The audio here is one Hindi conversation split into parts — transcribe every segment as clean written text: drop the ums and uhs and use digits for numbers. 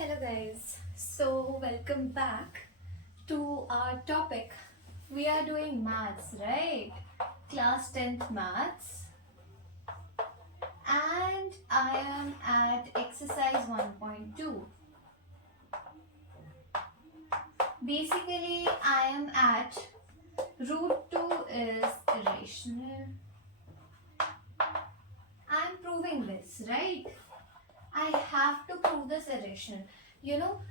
Hello guys, so welcome back to our topic. We are doing maths, right? Class 10th maths, and I am at exercise 1.2. Basically, I am at root 2 is irrational. I'm proving this, right? I have to prove this irrational. You know,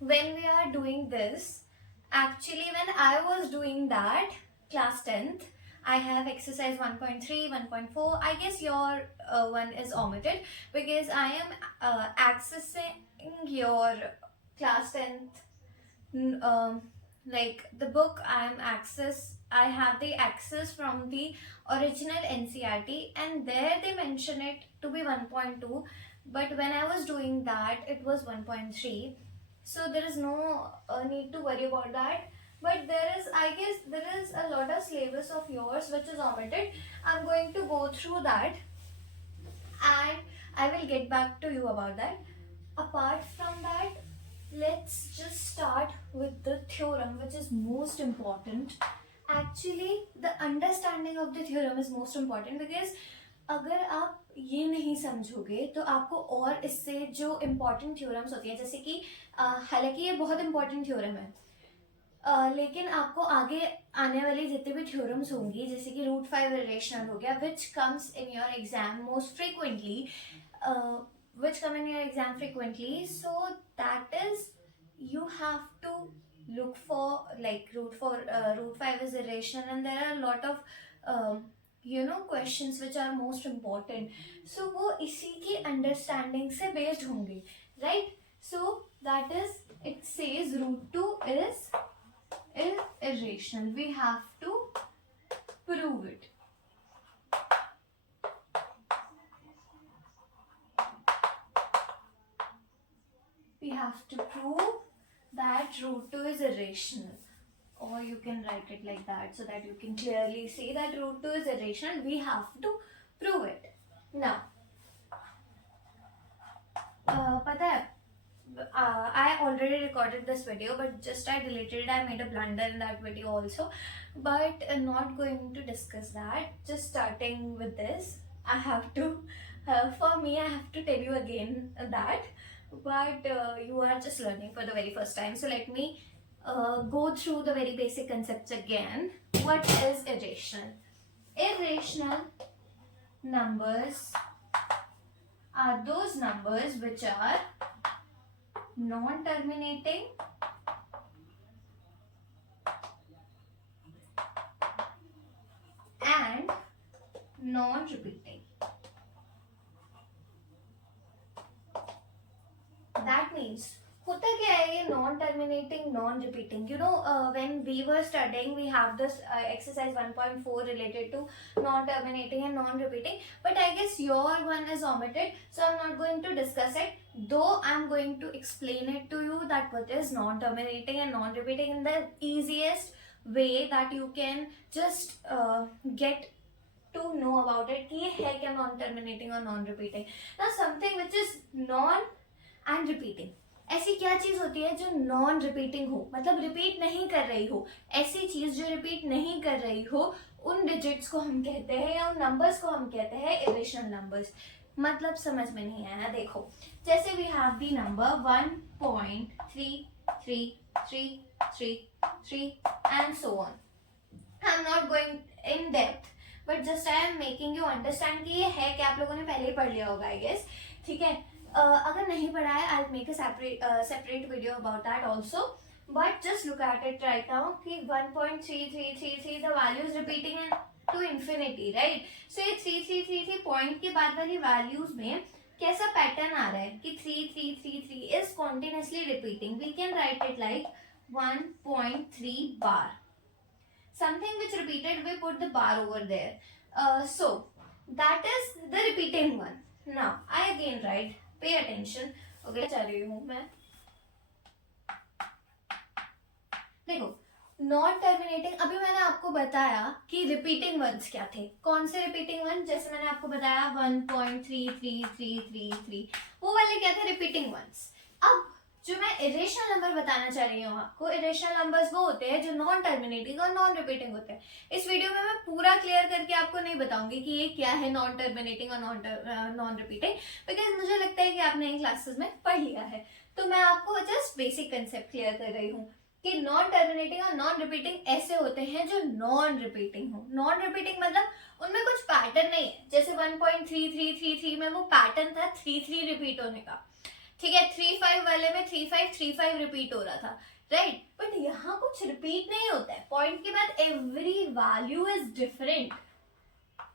when we are doing this, actually, when I was doing that, class 10th, I have exercise 1.3, 1.4. I guess your one is omitted because I am accessing your class 10th like the book. I have the access from the original NCRT, and there they mention it to be 1.2, but when I was doing that it was 1.3, so there is no need to worry about that. But I guess there is a lot of syllabus of yours which is omitted. I'm going to go through that and I will get back to you about that. Apart from that, let's just start with the theorem, which is most important. Actually, the understanding of the theorem is most important because अगर आप ये नहीं समझोगे तो आपको और इससे जो इम्पोर्टेंट थ्योरम्स होती है, जैसे कि हालांकि ये बहुत इम्पोर्टेंट थ्योरम है, लेकिन आपको आगे आने वाली जितने भी थ्योरम्स होंगी, जैसे कि रूट 5 इरेशनल हो गया, which comes in your exam most frequently, which come in your exam frequently, so that is you have to look for like root 5 is irrational, and there are a lot of questions which are most important, so वो इसी की understanding से based होंगे, right? So that is, it says root 2 is irrational. We have to prove it. We have to prove that root 2 is irrational, or you can write it like that so that you can clearly see that root 2 is irrational. We have to prove it. Now, पता है, I already recorded this video, but just I deleted it. I made a blunder in that video also, but not going to discuss that. Just starting with this, I have to, for me, I have to tell you again that, but you are just learning for the very first time. So let me go through the very basic concepts again. What is irrational? Irrational numbers are those numbers which are non-terminating and non-repeating. That means होता क्या है ये non terminating non repeating? When we were studying, we have this exercise 1.4 related to non terminating and non repeating, but I guess your one is omitted, so I'm not going to discuss it, though I'm going to explain it to you that what is non terminating and non repeating in the easiest way that you can just get to know about it कि ये है क्या non terminating और non repeating. Now something which is non and repeating, ऐसी क्या चीज होती है जो नॉन रिपीटिंग हो, मतलब रिपीट नहीं कर रही हो? ऐसी चीज जो रिपीट नहीं कर रही हो, उन डिजिट्स को हम कहते हैं या उन नंबर्स को हम कहते हैं इरेशनल नंबर्स. मतलब समझ में नहीं आया? देखो, जैसे we have the number 1.333333 and so on. I am not going in depth, but just I am making you understand कि ये है क्या. आप लोगों ने पहले ही पढ़ लिया होगा आई गेस, ठीक है? अगर नहीं पढ़ा है, I make a separate video about that also, but just look at it right now कि 1.3333 the value is repeating and to infinity, right? So ये 3333 पॉइंट के बाद वाली वैल्यूज में कैसा पैटर्न आ रहा है कि 3333 is continuously repeating. We can write it like 1.3 बार. Something which repeated, we put the bar over there. So that is the repeating one. Now I again write, pay attention. Okay, चल रही हूँ मैं. देखो, नॉन टर्मिनेटिंग, अभी मैंने आपको बताया कि रिपीटिंग वंस क्या थे. कौन से रिपीटिंग वन? जैसे मैंने आपको बताया 1.33333, वो वाले क्या थे? Repeating once. अब जो मैं इरेशनल नंबर बताना चाह रही हूँ आपको, इरेशनल नंबर्स वो होते हैं जो नॉन टर्मिनेटिंग और नॉन रिपीटिंग होते हैं। इस वीडियो में मैं पूरा क्लियर करके आपको नहीं बताऊंगी कि ये क्या है नॉन टर्मिनेटिंग और नॉन रिपीटिंग, बिकॉज मुझे लगता है कि आपने इन क्लासेस में पढ़ लिया है। तो मैं आपको जस्ट बेसिक कंसेप्ट क्लियर कर रही हूँ कि नॉन टर्मिनेटिंग और नॉन रिपीटिंग ऐसे होते हैं जो नॉन रिपीटिंग हो। नॉन रिपीटिंग मतलब उनमें कुछ पैटर्न नहीं है, जैसे 1.3333 में वो पैटर्न था 33 रिपीट होने का, ठीक है। 35 वाले में 3535 रिपीट हो रहा था, राइट। बट यहाँ कुछ रिपीट नहीं होता है, पॉइंट के बाद एवरी वैल्यू इज डिफरेंट,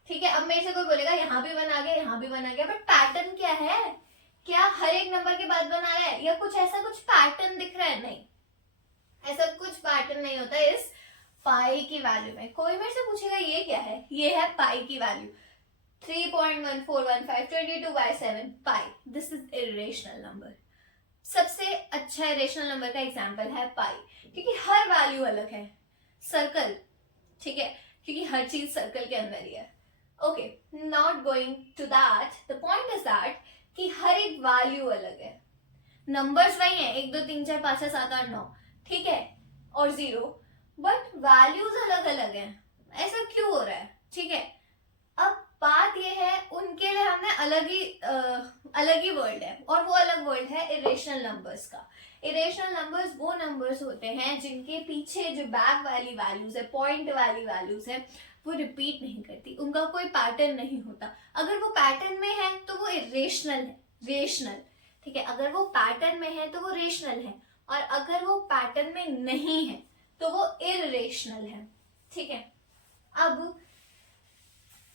ठीक है। अब मेरे से कोई बोलेगा यहाँ भी 1 आ गया, यहाँ भी 1 आ गया, बट पैटर्न क्या है? क्या हर एक नंबर के बाद 1 आया है या कुछ ऐसा कुछ पैटर्न दिख रहा है? नहीं, ऐसा कुछ पैटर्न नहीं होता इस पाई की वैल्यू में। कोई मेरे से पूछेगा ये क्या है, ये है पाई की value 3.1415 22/7 pi. This is irrational number. सबसे अच्छा इरेशनल नंबर का एग्जांपल है पाई, क्योंकि हर वैल्यू अलग है। सर्कल, ठीक है, क्योंकि हर चीज सर्कल के अंदर ही है। Okay, not going to that, the point is that कि हर एक वैल्यू अलग है। नंबर्स वही है 1 2 3 4 5 6 7 8 9, ठीक है, और 0, बट वैल्यूज अलग अलग है। ऐसा क्यों हो रहा है? ठीक है, अब बात ये है उनके लिए हमने अलग ही वर्ल्ड है, और वो अलग वर्ल्ड है इरेशनल नंबर्स का। इरेशनल नंबर्स वो नंबर्स होते हैं जिनके पीछे जो बैक वाली वैल्यूज है, पॉइंट वाली वैल्यूज है, वो रिपीट नहीं करती, उनका कोई पैटर्न नहीं होता। अगर वो पैटर्न में है तो वो इरेशनल है, रेशनल, ठीक है। अगर वो पैटर्न में है तो वो रेशनल है, और अगर वो पैटर्न में नहीं है तो वो इरेशनल है, ठीक है। अब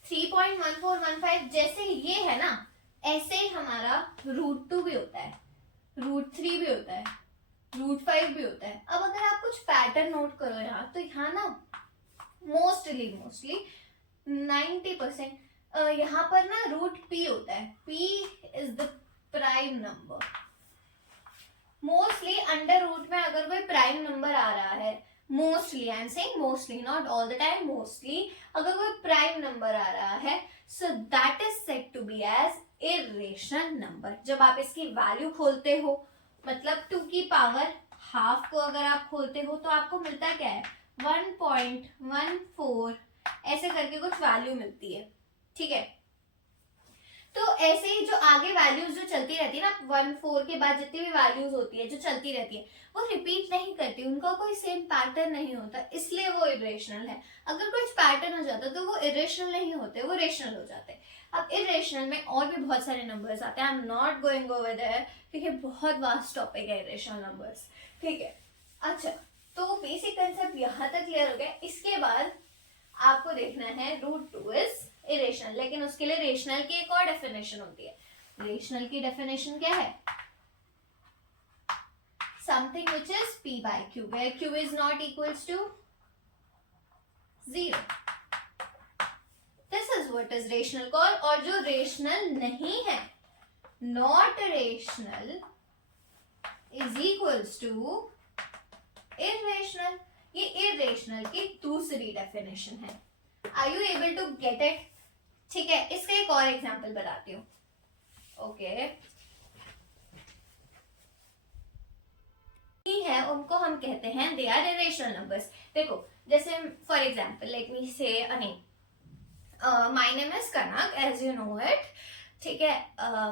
3.1415 जैसे ये है ना, ऐसे ही हमारा √2 भी होता है, √3 भी होता है, √5 भी होता है। अब अगर आप कुछ पैटर्न नोट करो यहाँ, तो यहाँ ना मोस्टली 90% यहाँ पर ना √p होता है। p is the prime number. Mostly under root में अगर कोई प्राइम नंबर आ रहा है, mostly, I am saying mostly, not all the time, mostly अगर कोई प्राइम नंबर आ रहा है, so that is said to be as irrational number. जब आप इसकी वैल्यू खोलते हो, मतलब 2 की पावर हाफ को अगर आप खोलते हो, तो आपको मिलता क्या है? 1.14 ऐसे करके कुछ वैल्यू मिलती है, ठीक है। तो ऐसे ही जो आगे वैल्यूज जो चलती रहती है ना, 1.4 के बाद जितनी भी वैल्यूज होती है जो चलती रहती है, वो रिपीट नहीं करती, उनका कोई सेम पैटर्न नहीं होता, इसलिए वो इरेशनल है। अगर कुछ पैटर्न हो जाता तो वो इरेशनल नहीं होते, वो रेशनल हो जाते। अब इरेशनल में और भी बहुत सारे नंबर्स आते हैं, I am not going over there, क्योंकि बहुत वास्ट टॉपिक है इरेशनल नंबर्स, ठीक है। अच्छा, तो बेसिक कंसेप्ट यहाँ तक क्लियर हो गया। इसके बाद आपको देखना है √2 इज इरेशनल, लेकिन उसके लिए रेशनल की एक और डेफिनेशन होती है। रेशनल की डेफिनेशन क्या है? Something which is p/q, where q is not equals to 0. This is what is rational call. और जो रेशनल नहीं है, not rational, is equals to irrational. ये इरेशनल की दूसरी डेफिनेशन है। Are you able to get it? ठीक है, इसका एक और एग्जांपल बताती हूँ। ओके, है उनको हम कहते हैं दे आर इरेशनल नंबर्स। देखो, जैसे for example let me say a name, my name is Kanak, as you know it, ठीक है।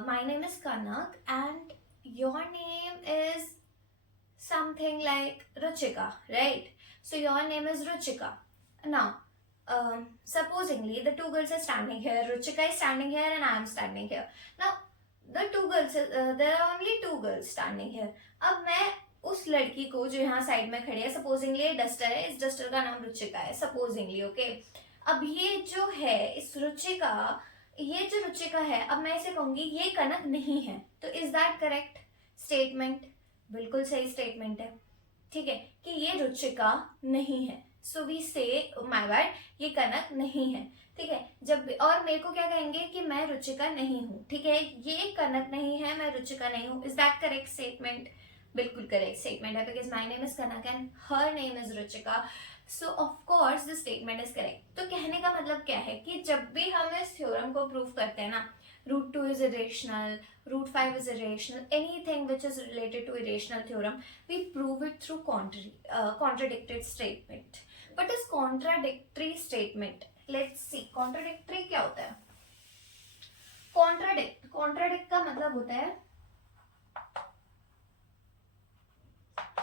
My name is Kanak and your name is something like Ruchika, right? So your name is Ruchika. Now, supposingly the two girls are standing here. Ruchika is standing here and I am standing here. Now, the two girls, there are only two girls standing here. अब मैं उस लड़की को जो यहाँ साइड में खड़ी है, सपोजिंगली डस्टर है, इस डस्टर का नाम रुचिका है, सपोजिंगली, ओके। अब ये जो है इस रुचिका, ये जो रुचिका है, अब मैं इसे कहूंगी ये कनक नहीं है, तो इज दैट करेक्ट स्टेटमेंट? बिल्कुल सही स्टेटमेंट है, ठीक है, कि ये रुचिका नहीं है। सो वी से माय बैड, ये कनक नहीं है, ठीक है। जब और मेरे को क्या कहेंगे कि मैं रुचिका नहीं हूँ, ठीक है, ये कनक नहीं है, मैं रुचिका नहीं हूँ। Is that correct statement? बिल्कुल करेक्ट स्टेटमेंट है, because my name is Kanak and her name is Ruchika, so of course the statement is correct. तो कहने का मतलब क्या है कि जब भी हम इस थ्योरम को प्रूव करते हैं ना, root 2 is irrational, root 5 is irrational, anything which is related to irrational theorem, we prove it through contradicted statement. What is contradictory statement? Let's see, contradictory क्या होता है? contradict का मतलब होता है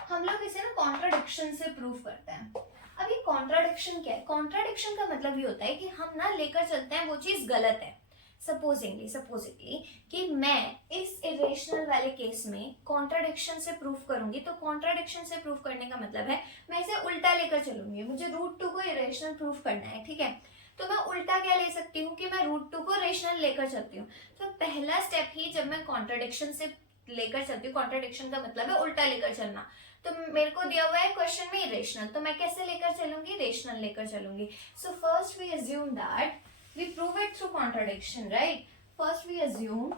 हम लोग इसे ना कॉन्ट्राडिक्शन से प्रूव करते हैं. अब ये कॉन्ट्राडिक्शन क्या है? कॉन्ट्राडिक्शन का मतलब ये होता है कि हम ना लेकर चलते हैं वो चीज गलत है. सपोजिंगली कि मैं इस इरेशनल वाले केस में कॉन्ट्राडिक्शन से प्रूव करूंगी, तो कॉन्ट्राडिक्शन से प्रूव करने का मतलब है मैं इसे उल्टा लेकर चलूंगी. मुझे रूट 2 को इरेशनल प्रूव करना है, ठीक है, तो मैं उल्टा क्या ले सकती हूँ कि मैं रूट 2 को रेशनल लेकर चलती हूँ. तो पहला स्टेप ही जब मैं कॉन्ट्राडिक्शन से लेकर चलती हूँ, कॉन्ट्राडिक्शन का मतलब है उल्टा लेकर चलना. तो मेरे को दिया हुआ है क्वेश्चन में इरेशनल, तो मैं कैसे लेकर चलूंगी? रेशनल लेकर चलूंगी. So first we assume that we prove it through contradiction, right? First we assume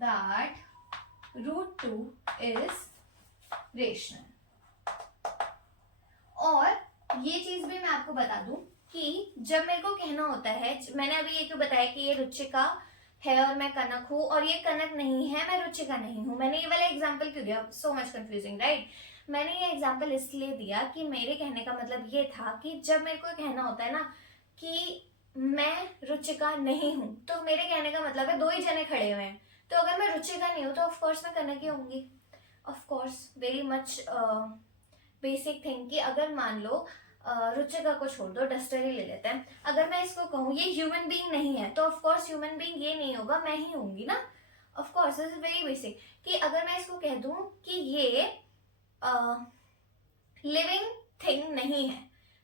that root 2 is rational. और ये चीज भी मैं आपको बता दूं कि जब मेरे को कहना होता है, मैंने अभी ये क्यों बताया कि ये रुचिका है और मैं कनक हूं, और ये कनक नहीं है, मैं रुचिका नहीं हूं. मैंने ये वाला एग्जाम्पल क्यों दिया? So much confusing, right? मैंने ये एग्जाम्पल इसलिए दिया कि मेरे कहने का मतलब ये था कि जब मेरे को कहना होता है ना कि मैं रुचिका नहीं हूं, तो मेरे कहने का मतलब है दो ही जने खड़े हुए हैं, तो अगर मैं रुचिका नहीं हूं तो ऑफकोर्स मैं कनक ही होंगी. Of course very much basic thing कि अगर मान लो रुचिका को छोड़ दो, डस्टर ही ले लेते हैं, अगर मैं इसको कहूँ ये ह्यूमन बीइंग नहीं है, तो ऑफकोर्स ह्यूमन बीइंग ये नहीं होगा, मैं ही होंगी ना. Of course this is very basic कि अगर मैं इसको कह दूं कि ये लिविंग थिंग नहीं है,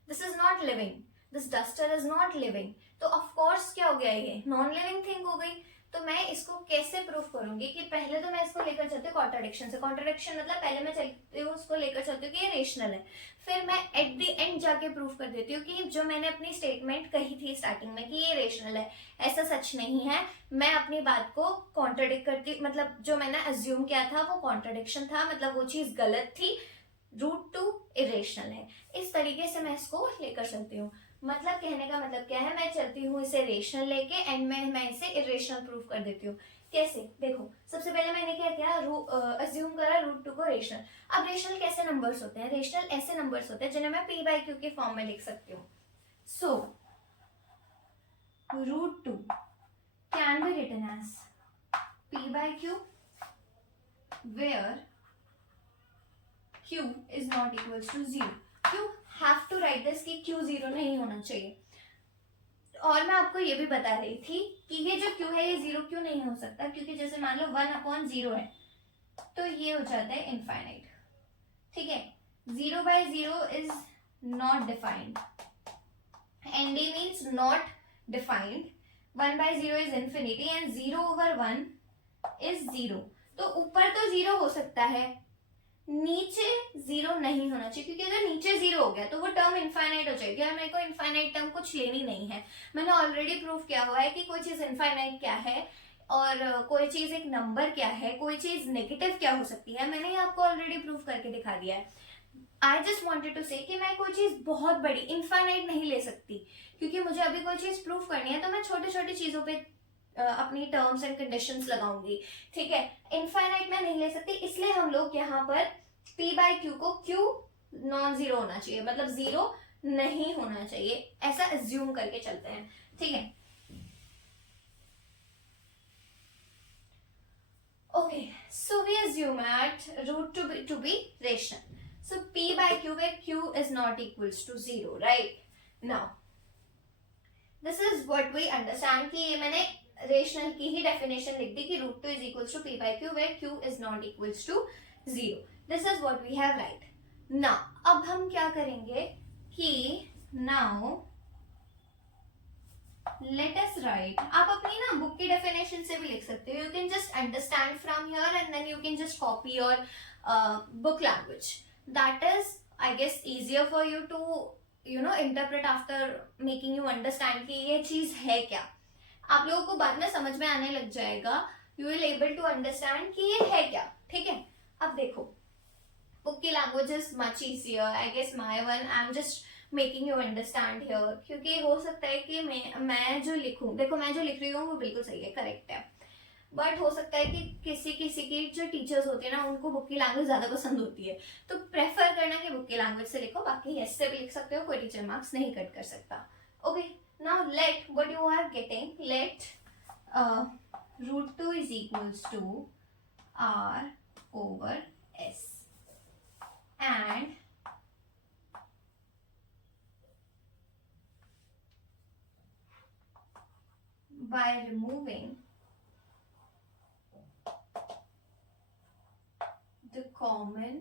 this is not living, this duster is not living, तो ऑफकोर्स क्या हो गया? ये नॉन लिविंग थिंग हो गई. तो मैं इसको कैसे प्रूफ करूंगी कि पहले तो मैं इसको लेकर चलती हूँ कॉन्ट्राडिक्शन से. कॉन्ट्राडिक्शन मतलब पहले मैं चलती हूँ उसको लेकर चलती हूँ कि ये रेशनल है, फिर मैं एट द एंड जाके प्रूफ कर देती हूँ कि जो मैंने अपनी स्टेटमेंट कही थी स्टार्टिंग में कि ये रेशनल है, ऐसा सच नहीं है. मैं अपनी बात को कॉन्ट्राडिक्ट करती, मतलब जो मैंने अज्यूम किया था वो कॉन्ट्राडिक्शन था, मतलब वो चीज गलत थी. रूट 2 इरेशनल है. इस तरीके से मैं इसको लेकर चलती हूँ. मतलब कहने का मतलब क्या है? मैं चलती हूँ इसे रेशनल लेके एंड में मैं इसे इरेशनल प्रूफ कर देती हूँ. कैसे? देखो, सबसे पहले मैंने क्या किया? अज्यूम करा रूट 2 को रेशनल. अब रेशनल कैसे नंबर्स होते हैं? रेशनल ऐसे नंबर्स होते हैं जिन्हें मैं p बाई क्यू के फॉर्म में लिख सकती हूँ. So root 2 can be written as p by q where q is not equals to 0. You have to write this कि q 0 नहीं होना चाहिए. और मैं आपको ये भी बता रही थी कि ये जो q है ये 0 क्यों नहीं हो सकता, क्योंकि जैसे मान लो 1/0 है तो ये हो जाता है इनफाइनाइट. ठीक है, 0/0 is not defined, nd means not defined, 1/0 is infinity and 0/1 is 0. तो ऊपर तो 0 हो सकता है, नीचे 0 नहीं होना चाहिए, क्योंकि अगर नीचे 0 हो गया तो वो टर्म इनफाइनाइट हो जाएगी और मेरे को इनफाइनाइट टर्म कुछ लेनी नहीं है. मैंने ऑलरेडी प्रूफ किया हुआ है कि कोई चीज इनफाइनाइट क्या है और कोई चीज एक नंबर क्या है, कोई चीज नेगेटिव क्या हो सकती है. मैंने आपको ऑलरेडी प्रूफ करके दिखा दिया है. आई जस्ट वॉन्टेड टू से कि मैं कोई चीज बहुत बड़ी इनफाइनाइट नहीं ले सकती, क्योंकि मुझे अभी कोई चीज प्रूफ करनी है तो मैं छोटे छोटे चीजों पे अपनी टर्म्स एंड कंडीशंस लगाऊंगी. ठीक है, इनफाइनाइट मैं नहीं ले सकती, इसलिए हम लोग यहाँ पर p बाई क्यू को q नॉन जीरो होना चाहिए, मतलब 0 नहीं होना चाहिए, ऐसा एज्यूम करके चलते हैं. ठीक है, okay. So we assume at root two be rational. So p by Q where q is not equals to 0, right? Now this is what we understand कि ये मैंने रेशनल की ही डेफिनेशन लिख दी कि root 2 is equals to p by Q where q is not equals to 0. This is what we have write. Now अब हम क्या करेंगे कि now let us write. आप अपनी ना बुक की डेफिनेशन से भी लिख सकते हो. You can just understand from here and then you can just copy your book language. That is, I guess, easier for you to interpret after making you understand कि ये चीज है क्या. आप लोगों को बाद में समझ में आने लग जाएगा. You will able to understand कि ये है क्या. ठीक है, अब देखो, book की language is much easier. I guess my one, I'm just making you understand here, क्योंकि हो सकता है कि मैं जो लिखूं, देखो मैं जो लिख रही हूँ वो बिल्कुल सही है, करेक्ट है, बट हो सकता है कि किसी किसी की जो टीचर्स होते हैं ना उनको बुक की लैंग्वेज ज्यादा पसंद होती है, तो प्रेफर करना कि बुक की लैंग्वेज से लिखो, बाकी यस से भी लिख सकते हो, कोई टीचर मार्क्स नहीं कट कर सकता। Okay, now let what you are getting, let √2 is equals to r over s, and by removing the common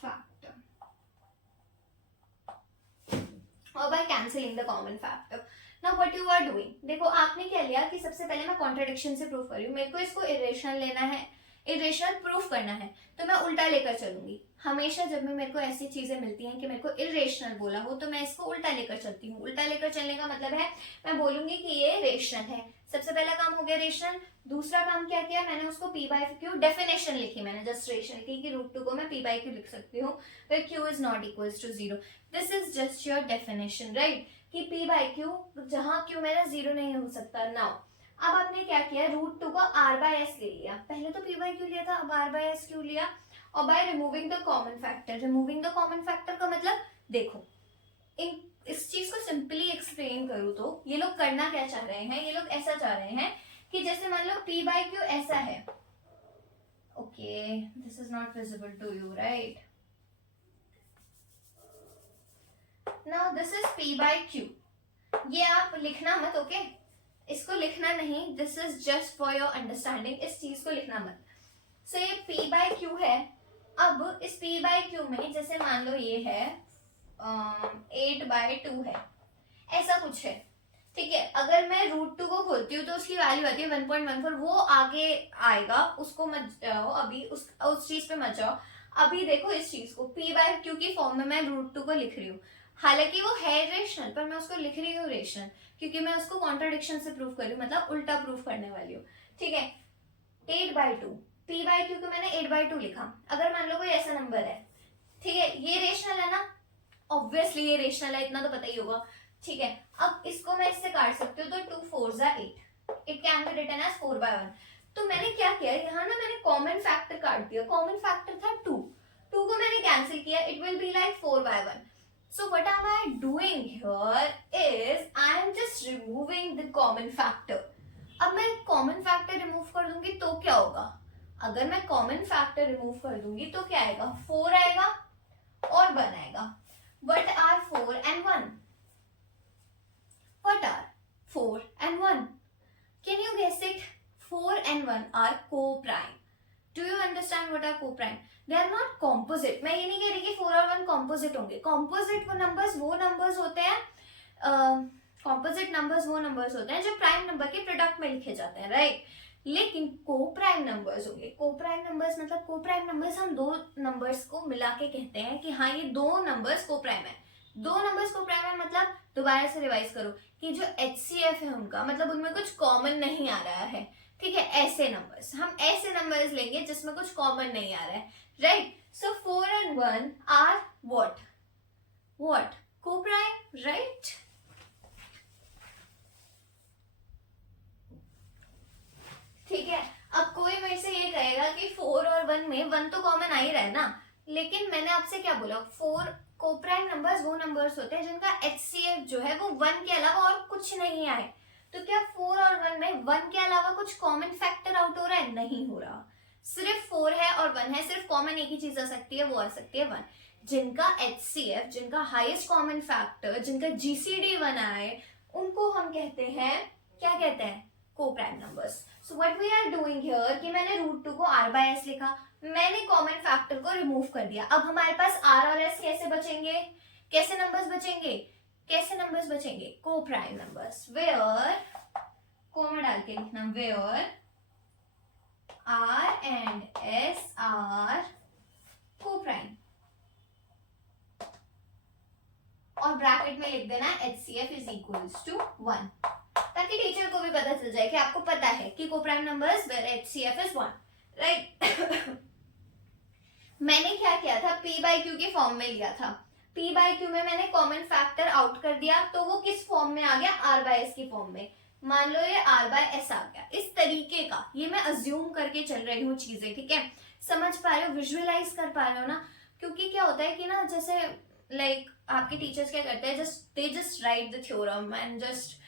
factor, or by cancelling the common factor. Now what you are doing, देखो आपने क्या लिया कि सबसे पहले मैं कॉन्ट्रडिक्शन से प्रूफ कर रही हूँ, मेरे को इसको इरेशनल लेना है, इरेशनल प्रूफ करना है, तो मैं उल्टा लेकर चलूंगी। हमेशा जब भी मेरे को ऐसी चीजें मिलती हैं कि मेरे को इरेशनल बोला हो तो मैं इसको उल्टा लेकर चलती हूँ। उल्टा लेकर चलने का मतलब है मैं बोलूंगी कि ये रेशनल है। सबसे पहला काम हो गया रेशनल। दूसरा काम क्या किया मैंने, उसको p बाई क्यू डेफिनेशन लिखी मैंने, जस्ट रेशनल की कि √2 को मैं p बाई क्यू लिख सकती हूँ फिर q is not equals to 0। This is just your definition, right, कि p बाई क्यू जहां q मेरा 0 नहीं हो सकता। नाउ अब आपने क्या किया, √2 को r बाय s ले लिया, पहले तो p बाई क्यू लिया था, अब r बाय s क्यों लिया, और by removing the common factor. Removing the common factor का मतलब, देखो इस चीज को सिंपली एक्सप्लेन करूँ तो ये लोग करना क्या चाह रहे हैं, ये लोग ऐसा चाह रहे हैं कि जैसे मान लो p बाई क्यू ऐसा है, okay this is not visible to you, right, now this is p by q, ये आप लिखना मत, ओके इसको लिखना नहीं, this is just for your understanding, इस चीज को लिखना मत। सो ये p बाई क्यू है, अब इस p बाई क्यू में जैसे मान लो ये है 8/2 है, ऐसा कुछ है, ठीक है। अगर मैं √2 को खोलती हूँ तो उसकी वैल्यू आती है 1.14, वो आगे आएगा, उसको मत जाओ अभी, उस चीज पे मत जाओ। अभी देखो इस चीज को p बाई क्यू की फॉर्म में मैं √2 को लिख रही हूँ, हालांकि वो है रेशनल पर मैं उसको लिख रही हूँ रेशनल, क्योंकि मैं उसको कॉन्ट्रडिक्शन से प्रूफ कर रही हूँ, मतलब उल्टा प्रूफ करने वाली हूँ, ठीक है। 8/2 p बाई क्यू को मैंने 8/2 लिखा। अगर मान लो कोई ऐसा नंबर है, ठीक है, ये रेशनल है ना, ऑब्वियसली ये रेशनल है, इतना तो पता ही होगा, ठीक है। अब इसको मैं इससे काट सकती हूँ, तो 2 4 8, it can be written as 4/1। तो मैंने क्या किया यहाँ ना, मैंने कॉमन फैक्टर काट दिया, कॉमन फैक्टर था 2 को मैंने कैंसिल किया, it will be like 4/1। So what am I doing here is I am just removing the common factor. अब मैं कॉमन फैक्टर रिमूव कर दूंगी तो क्या होगा, अगर मैं कॉमन फैक्टर रिमूव कर दूंगी तो क्या आएगा, 4 आएगा और 1 आएगा। What are 4 and 1? What are 4 and 1? Can you guess it? 4 and 1 are co-prime. Do you understand what are co-prime? They are not composite. मैं ये नहीं कह रही कि 4 और 1 composite होंगे। Composite वो numbers होते हैं, composite numbers वो numbers होते हैं जो prime number के product में लिखे जाते हैं, right? लेकिन co-prime numbers होंगे। co-prime numbers मतलब co-prime numbers हम दो numbers को मिला के कहते हैं कि हाँ ये दो numbers co-prime है। दो numbers co-prime है मतलब, दोबारा से रिवाइज करो कि जो HCF है उनका मतलब उनमें कुछ कॉमन नहीं आ रहा है, ठीक है। ऐसे नंबर्स, हम ऐसे नंबर्स लेंगे जिसमें कुछ कॉमन नहीं आ रहा है, right. So 4 and 1 are what co-prime, right. ठीक है, अब कोई मेरे से ये कहेगा कि 4 और 1 में 1 तो कॉमन आ ही रहा है ना, लेकिन मैंने आपसे क्या बोला, 4 को-प्राइम नंबर्स वो नंबर्स होते हैं जिनका HCF जो है वो 1 के अलावा और कुछ नहीं आए। तो क्या 4 और 1 में 1 के अलावा कुछ कॉमन फैक्टर आउट हो रहा है, नहीं हो रहा, सिर्फ 4 है और 1 है, सिर्फ कॉमन एक ही चीज आ सकती है, वो आ सकती है 1। जिनका HCF, जिनका हाईएस्ट कॉमन फैक्टर, जिनका GCD 1 आए, उनको हम कहते हैं, क्या कहते हैं, coprime numbers. So what we are doing here कि मैंने √2 को r/s लिखा, मैंने कॉमन फैक्टर को रिमूव कर दिया। अब हमारे पास r और s कैसे बचेंगे, कैसे नंबर्स बचेंगे, कैसे नंबर्स बचेंगे, को-प्राइम नंबर्स। वेयर, को में डाल के लिखना, where r and s are coprime, और ब्रैकेट में लिख देना HCF is equals to 1, ताकि टीचर को भी पता चल जाए कि आपको पता है कि coprime numbers where HCF is 1, right. मैंने क्या किया था, p बाई क्यू के फॉर्म में लिया था। p बाई क्यू में मैंने कॉमन फैक्टर आउट कर दिया, तो वो किस फॉर्म में आ गया, r बाय एस की फॉर्म में। मान लो ये r बाय एस आ गया, इस तरीके का। ये मैं अज्यूम करके चल रही हूँ चीजें, ठीक है। समझ पा रहे हो, विजुअलाइज कर पा रहे हो ना। क्योंकि क्या होता है कि ना, जैसे लाइक आपके टीचर्स क्या करते हैं, they just right the theorem and just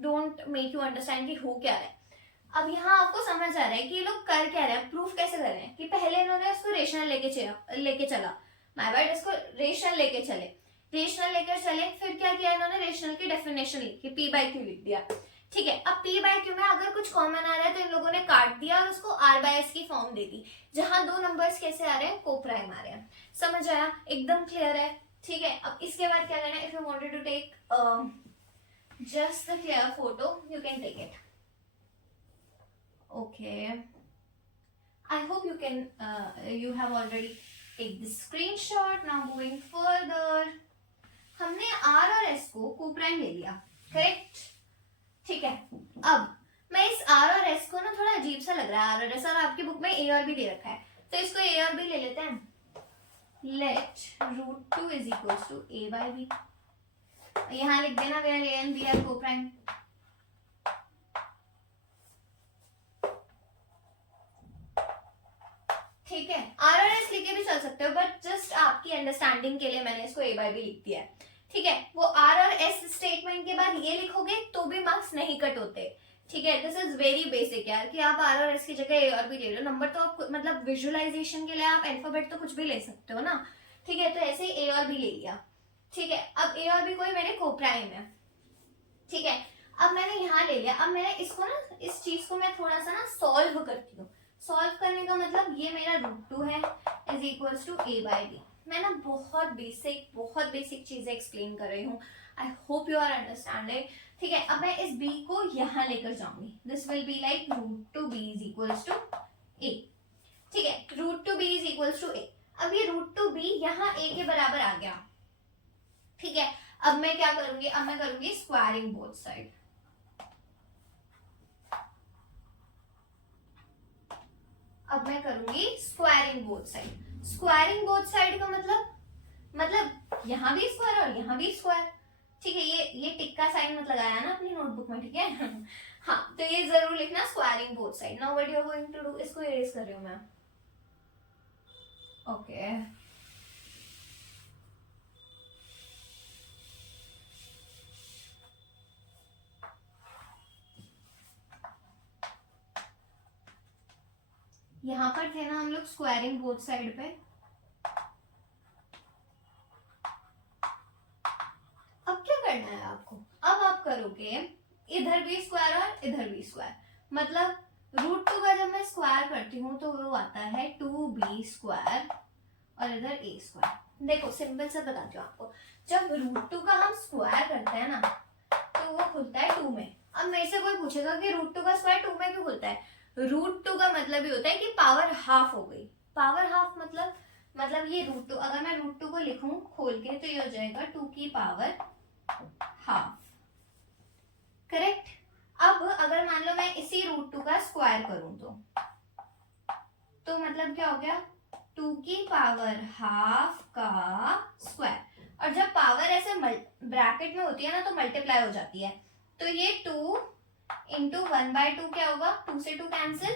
don't make you understand कि हो क्या रहा है। अब यहाँ आपको समझ आ रहा है कि ये लोग कर क्या रहे हैं, प्रूफ कैसे कर रहे हैं। कि पहले इन्होंने उसको रेशनल लेके चला, माय बैड, इसको रेशनल लेके चले, रेशनल लेकर चले, फिर क्या किया इन्होंने, रेशनल की डेफिनेशन लिखी, p बाई क्यू लिख दिया, ठीक है। अब p बाई क्यू में अगर कुछ कॉमन आ रहा है तो इन लोगों ने काट दिया और उसको r बाय एस की फॉर्म दे दी, जहां दो नंबर्स कैसे आ रहे हैं, को प्राइम आ रहे हैं। समझ आया, एकदम क्लियर है, ठीक है। अब इसके बाद क्या करना है, if you wanted to take just the clear photo, you can take it. Okay, I hope you can you have already take the screenshot. Now moving further, हमने r और s को कोप्राइम ले लिया, करेक्ट, ठीक है। अब मैं इस r और s को ना, थोड़ा अजीब सा लग रहा है r और s, और आपकी बुक में a और b दे रखा है, तो इसको a और b ले लेते हैं। let root 2 is equals to a by b, यहाँ लिख देना where a and b are coprime. ठीक है, आर और एस लिखे भी चल सकते हो, बट जस्ट आपकी अंडरस्टैंडिंग के लिए मैंने इसको a बाई बी लिख दिया है, ठीक है। वो आर और एस स्टेटमेंट के बाद ये लिखोगे तो भी मार्क्स नहीं कट होते, ठीक है। दिस इज वेरी बेसिक यार, कि आप आर और एस की जगह a और b ले लो। नंबर तो आप मतलब विजुअलाइजेशन के लिए आप अल्फाबेट तो कुछ भी ले सकते हो ना, ठीक है। तो ऐसे ही a और b ले लिया, ठीक है। अब a और b कोई मेरे कोप्राइम है, ठीक है। अब मैंने यहाँ ले लिया, अब मैं इसको ना, इस चीज को मैं थोड़ा सा ना सॉल्व करती हूँ। सॉल्व करने का मतलब, ये मेरा रूट 2 है is equals to a by b. मैं ना बहुत बेसिक चीजें एक्सप्लेन कर रही हूँ, I hope you are understanding, ठीक है। अब मैं इस b को यहाँ लेकर जाऊंगी, this will be like root two b is equals to a, ठीक है। Root two b is equals to a। अब ये रूट टू b यहाँ a के बराबर आ गया, ठीक है। अब मैं क्या करूंगी, अब मैं करूंगी स्क्वायरिंग बोथ साइड। अब मैं करूंगी squaring both side. Squaring both side का मतलब यहाँ भी स्क्वायर और यहाँ भी स्क्वायर, ठीक है। ये टिक का साइन मत लगाया ना अपनी नोटबुक में, ठीक है। हाँ, तो ये जरूर लिखना squaring both side. Now what you are going to do, इसको इरेज कर रही हूँ मैं, ओके। यहाँ पर थे ना हम लोग स्क्वायरिंग बोथ साइड पे। अब क्या करना है आपको, अब आप करोगे इधर भी स्क्वायर और इधर भी स्क्वायर, मतलब रूट 2 का जब मैं स्क्वायर करती हूँ तो वो आता है 2b स्क्वायर और इधर a स्क्वायर। देखो सिंपल से बताती हूँ आपको, जब रूट 2 का हम स्क्वायर करते हैं ना तो वो खुलता है 2 में। अब मेरे से कोई पूछेगा कि रूट 2 का स्क्वायर 2 में क्यों खुलता है, रूट 2 का मतलब ये होता है कि पावर हाफ हो गई। पावर हाफ मतलब ये रूट 2, अगर मैं रूट 2 को लिखूं खोल के तो ये हो जाएगा 2 की पावर हाफ, करेक्ट। अब अगर मान लो मैं इसी रूट 2 का स्क्वायर करूं तो मतलब क्या हो गया, 2 की पावर हाफ का स्क्वायर। और जब पावर ऐसे ब्रैकेट में होती है ना तो मल्टीप्लाई हो जाती है, तो ये 2 इंटू 1/2 क्या होगा, 2 से 2 कैंसिल,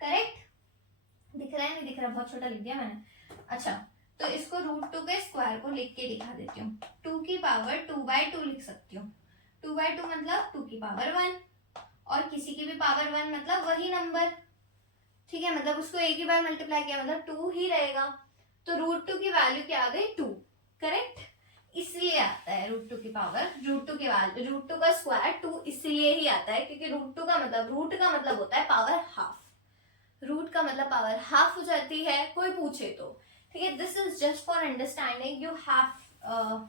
करेक्ट। दिख रहा है, नहीं दिख रहा, बहुत छोटा लिख दिया मैंने। अच्छा, तो इसको रूट 2 के स्क्वायर को लिख के दिखा देती हूँ। 2 की पावर 2/2 लिख सकती हूँ, 2/2 मतलब 2 की पावर 1, और किसी की भी पावर 1 मतलब वही नंबर, ठीक है। मतलब उसको एक ही बार मल्टीप्लाई किया मतलब 2 ही रहेगा, तो रूट 2 की वैल्यू क्या आ गई, 2, करेक्ट। इसलिए आता है रूट 2 की पावर, रूट 2 का स्क्वायर 2 इसलिए ही आता है क्योंकि रूट का मतलब होता है पावर हाफ, रूट का मतलब पावर हाफ हो जाती है, कोई पूछे तो, ठीक है। This is just for understanding, you have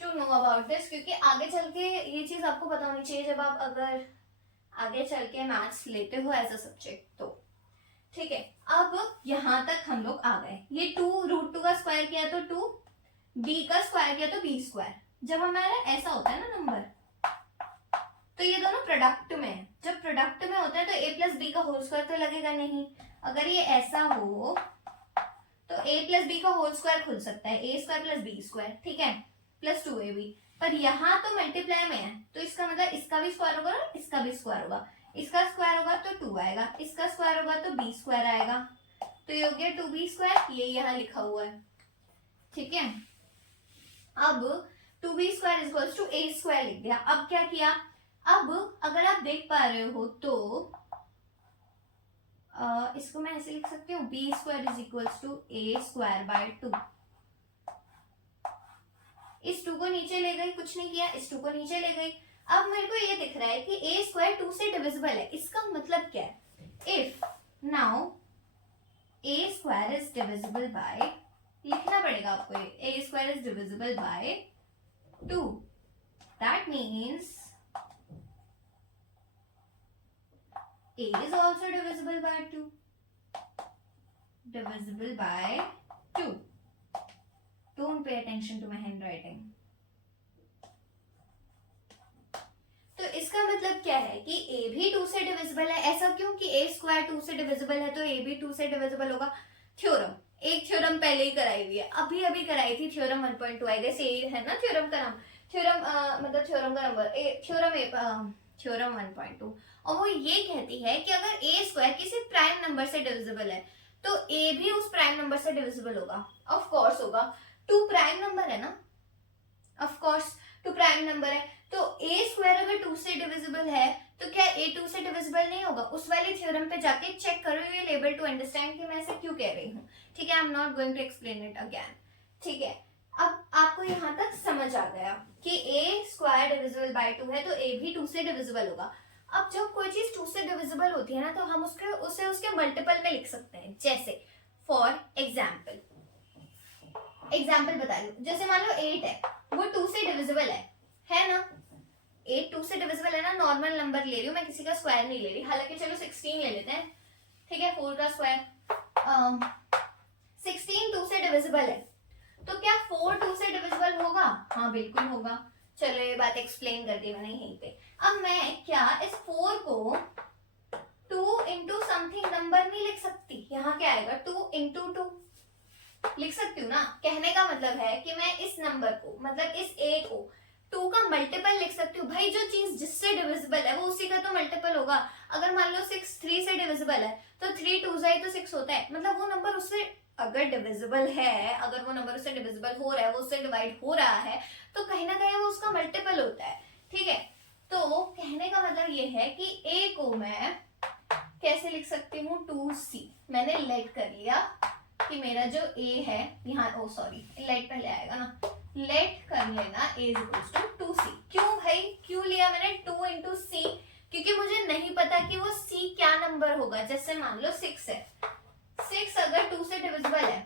to know about this, क्योंकि आगे चल के ये चीज आपको पता होनी चाहिए जब आप अगर आगे चल के मैथ्स लेते हो एज अ सब्जेक्ट तो, ठीक है। अब यहां तक हम लोग आ गए, ये 2 रूट 2 का स्क्वायर किया तो 2, b का स्क्वायर किया तो b स्क्वायर। जब हमारा ऐसा होता है ना नंबर, तो ये दोनों प्रोडक्ट में है, जब प्रोडक्ट में होता है तो a प्लस बी का होल स्क्वायर तो लगेगा नहीं। अगर ये ऐसा हो तो a प्लस बी का होल स्क्वायर खुल सकता है, a square plus b square, ठीक है, प्लस 2ab। पर यहाँ तो मल्टीप्लाई में है, तो इसका मतलब इसका भी स्क्वायर होगा ना, इसका भी स्क्वायर होगा, इसका स्क्वायर होगा तो 2 आएगा, इसका स्क्वायर होगा तो b स्क्वायर आएगा, तो ये हो गया 2b स्क्वायर, ये यहाँ लिखा हुआ है, ठीक है। अब 2b square equals to a square लिख दिया। अब क्या किया, अब अगर आप देख पा रहे हो तो इसको मैं ऐसे लिख सकती हूँ, b square is equals to a square by 2। इस 2 को नीचे ले गई, कुछ नहीं किया, इस 2 को नीचे ले गई। अब मेरे को ये दिख रहा है कि a स्क्वायर 2 से डिविजिबल है। इसका मतलब क्या है, if now a square is divisible bye, लिखना पड़ेगा आपको, a square is divisible by 2, that means a is also divisible by 2, divisible by 2. Don't pay attention to my handwriting. तो इसका मतलब क्या है कि a भी 2 से डिविजिबल है। ऐसा क्यों कि a स्क्वायर 2 से डिविजिबल है तो a भी 2 से डिविजिबल होगा। थ्योरम, एक थ्योरम पहले ही कराई हुई है, अभी अभी कराई थी, थ्योरम 1.2 आई गेस, ये है ना थ्योरम का नाम, थ्योरम मतलब थ्योरम का नंबर थ्योरम 1.2, और वो ये कहती है कि अगर a स्क्वायर किसी प्राइम नंबर से डिविजिबल है तो a भी उस प्राइम नंबर से डिविजिबल होगा। ऑफ कोर्स होगा, 2 प्राइम नंबर है ना, ऑफ कोर्स 2 प्राइम नंबर है, तो a स्क्वायर अगर 2 से डिविजिबल है तो क्या a 2 से डिविजिबल नहीं होगा। उस वाली थ्योरम पे जाके चेक करो, ये लेबल टू अंडरस्टैंड कि मैं ऐसे क्यों कह रही हूँ, ठीक है। I am not going to explain it again, ठीक है। अब आपको यहाँ तक समझ आ गया कि a स्क्वायर डिविजिबल बाय 2 है तो a भी 2 से डिविजिबल होगा। अब जब कोई चीज 2 से डिविजिबल होती है ना तो हम उसे मल्टीपल में लिख सकते हैं। जैसे फॉर एग्जाम्पल बता रही हूँ, जैसे मान लो 8 है, वो 2 से डिविजिबल है ना, 8 2 से डिविजिबल है ना, नॉर्मल नंबर ले रही हूँ मैं, किसी का स्क्वायर नहीं ले रही। हालांकि चलो 16 ले लेते हैं, ठीक है, 4 का स्क्वायर, 16 2 से डिविजिबल है, तो क्या 4 2 से डिविजिबल होगा? हाँ बिल्कुल होगा। चलो ये बात एक्सप्लेन कर दी मैंने यहीं पे। अब मैं क्या इस 4 को 2 इंटू समथिंग नंबर नहीं लिख सकती? यहाँ क्या आएगा, 2 इंटू 2 लिख सकती हूँ ना। कहने का मतलब है कि मैं इस नंबर को, मतलब इस a को 2 का मल्टीपल लिख सकती हूँ। भाई जो चीज जिससे डिविजिबल है वो उसी का तो मल्टीपल होगा। अगर मान लो 6 3 से डिविजिबल है तो 3 2 जाए तो 6 होता है, मतलब वो नंबर उससे अगर डिविजिबल है, अगर वो नंबर उससे डिविजिबल हो रहा है, वो उससे डिवाइड हो रहा है, तो कहीं ना कहीं वो उसका मल्टीपल होता है, ठीक है। तो कहने का मतलब ये है कि a को मैं कैसे लिख सकती हूँ, 2c। मैंने लेट कर लिया कि मेरा जो a है यहाँ, ओ सॉरी लेट पहले आएगा ना, लेट कर लेना a इक्वल्स टू 2c। क्यों भाई, क्यों लिया मैंने 2 इंटू c? क्योंकि मुझे नहीं पता कि वो c क्या नंबर होगा। जैसे मान लो 6 है, 6 अगर 2 से डिविजिबल है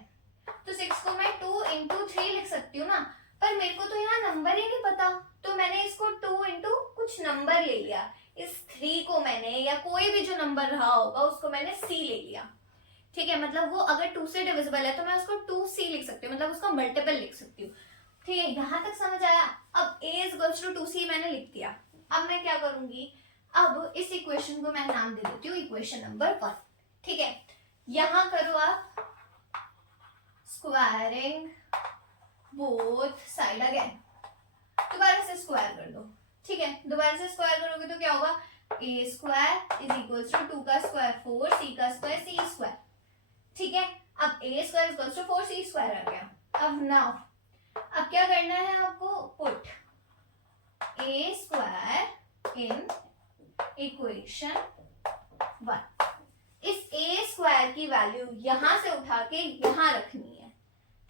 तो 6 को मैं 2 इंटू 3 लिख सकती हूँ ना, पर मेरे को तो यहाँ नंबर ही नहीं पता, तो मैंने इसको 2 इंटू कुछ नंबर ले लिया। इस 3 को मैंने, या कोई भी जो नंबर रहा होगा उसको मैंने c ले लिया, ठीक है। मतलब वो अगर 2 से डिविजिबल है तो मैं उसको 2c लिख सकती हूँ, मतलब उसका मल्टीपल लिख सकती हूँ, ठीक है। यहाँ तक समझ आया। अब a इक्वल्स टू 2c मैंने लिख दिया। अब मैं क्या करूंगी, अब इस इक्वेशन को मैं नाम दे देती हूँ इक्वेशन नंबर 1, ठीक है। यहां करो आप स्क्वायरिंग बोथ साइड अगेन, दोबारा से स्क्वायर कर दो, ठीक है। दोबारा से स्क्वायर करोगे तो क्या होगा, a square is equals to 2 का स्क्वायर 4, c का स्क्वायर c स्क्वायर, ठीक है। अब a square equals to 4c square आ गया। अब नाउ अब क्या करना है आपको, put a square in equation 1। इस a स्क्वायर की वैल्यू यहां से उठा के यहां रखनी है,